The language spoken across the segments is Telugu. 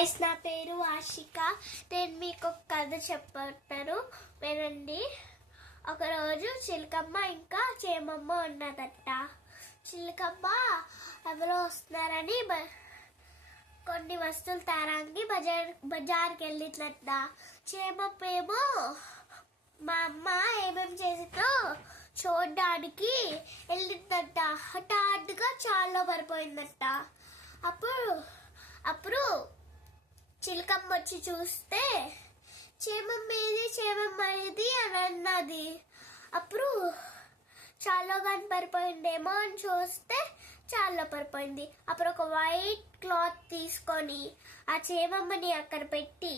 గాయస్, నా పేరు ఆషిక. నేను మీకు ఒక కథ చెప్పారు వినండి. ఒకరోజు చిలకమ్మ ఇంకా చేమమ్మ ఉన్నదట. చిలకమ్మ ఎవరో వస్తున్నారని కొన్ని వస్తువులు తేరానికి బజార్కి వెళ్ళిట్లట. చేమమ్మ ఏమో మా అమ్మ ఏమేమి చేసిందో చూడడానికి వెళ్ళిందట. హఠాత్తుగా చాలా పడిపోయిందట. అప్పుడు చిలకమ్మ వచ్చి చూస్తే చేమమ్మ ఏది అని అన్నది. అప్పుడు చాలా కానీ పడిపోయిందేమో అని చూస్తే చాలా పడిపోయింది. అప్పుడు ఒక వైట్ క్లాత్ తీసుకొని ఆ చేమమ్మని అక్కడ పెట్టి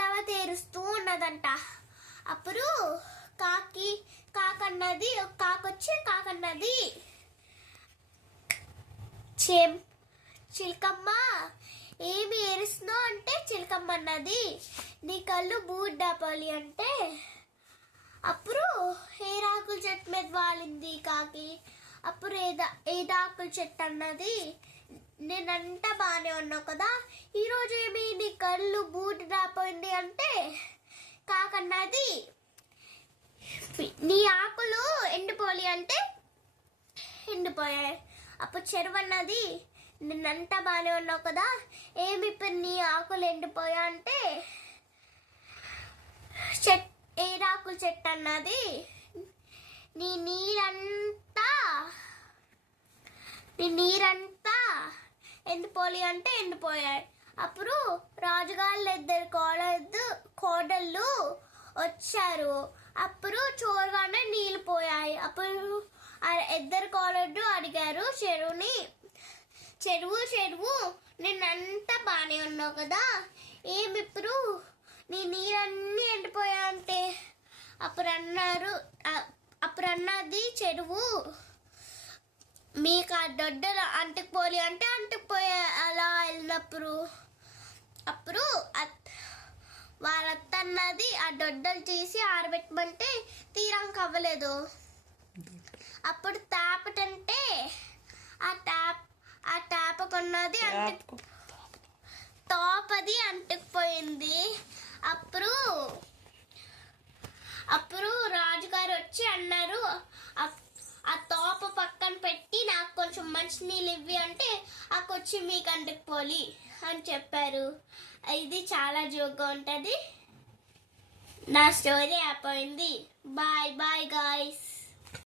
తర్వాత ఏరుస్తూ ఉన్నదంట. అప్పుడు కాకన్నది చిలకమ్మ ఏమి ఏరుస్తున్నావు అంటే చిలకమ్మ అన్నది నీ కళ్ళు బూడ్డాపాలి అంటే. అప్పుడు ఏరాకుల చెట్టు మీద వాలింది కాకి. అప్పుడు ఏదాకుల చెట్టు అన్నది నేనంతా బాగానే ఉన్నావు కదా, ఈరోజు ఏమి నీ కళ్ళు బూడి రాపోయింది అంటే కాకన్నది నీ ఆకులు ఎండిపోలి అంటే ఎండిపోయాయి. అప్పుడు చెరువు అన్నది నిన్నంతా బాగానే ఉన్నావు కదా, ఏమి ఇప్పుడు నీ ఆకులు ఎండిపోయా అంటే ఏరాకుల చెట్టు అన్నది నీ నీరంతా ఎండిపోలి అంటే ఎండిపోయాయి. అప్పుడు రాజుగారు ఇద్దరు కోడళ్ళు వచ్చారు. అప్పుడు చూడగానే నీళ్ళు పోయాయి. అప్పుడు ఇద్దరు కోడళ్ళు అడిగారు చెరువు నిన్నంతా బాగానే ఉన్నావు కదా, ఏమి ఇప్పుడు నీ నీరన్నీ ఎండిపోయా అంటే. అప్పుడు అన్నది చెరువు మీకు ఆ దొడ్డలు అంటుకుపోలి అంటే అంటుకుపోయా అలా వెళ్ళినప్పుడు. అప్పుడు వాళ్ళ అత్త అన్నది ఆ దొడ్డలు తీసి ఆరబెట్టమంటే తీరానికి అవ్వలేదు. అప్పుడు తాపటంటే ఆ తాపకున్నది తోపది అంటుకుపోయింది. అప్పుడు రాజుగారు వచ్చి అన్నారు, ఆ తోప పక్కన పెట్టి నాకు కొంచెం మంచినీళ్ళు ఇవ్వి అంటే వచ్చి మీకు అంటుకుపోలి అని చెప్పారు. ఇది చాలా జోక్గా ఉంటుంది. నా స్టోరీ అయిపోయింది. Bye bye guys.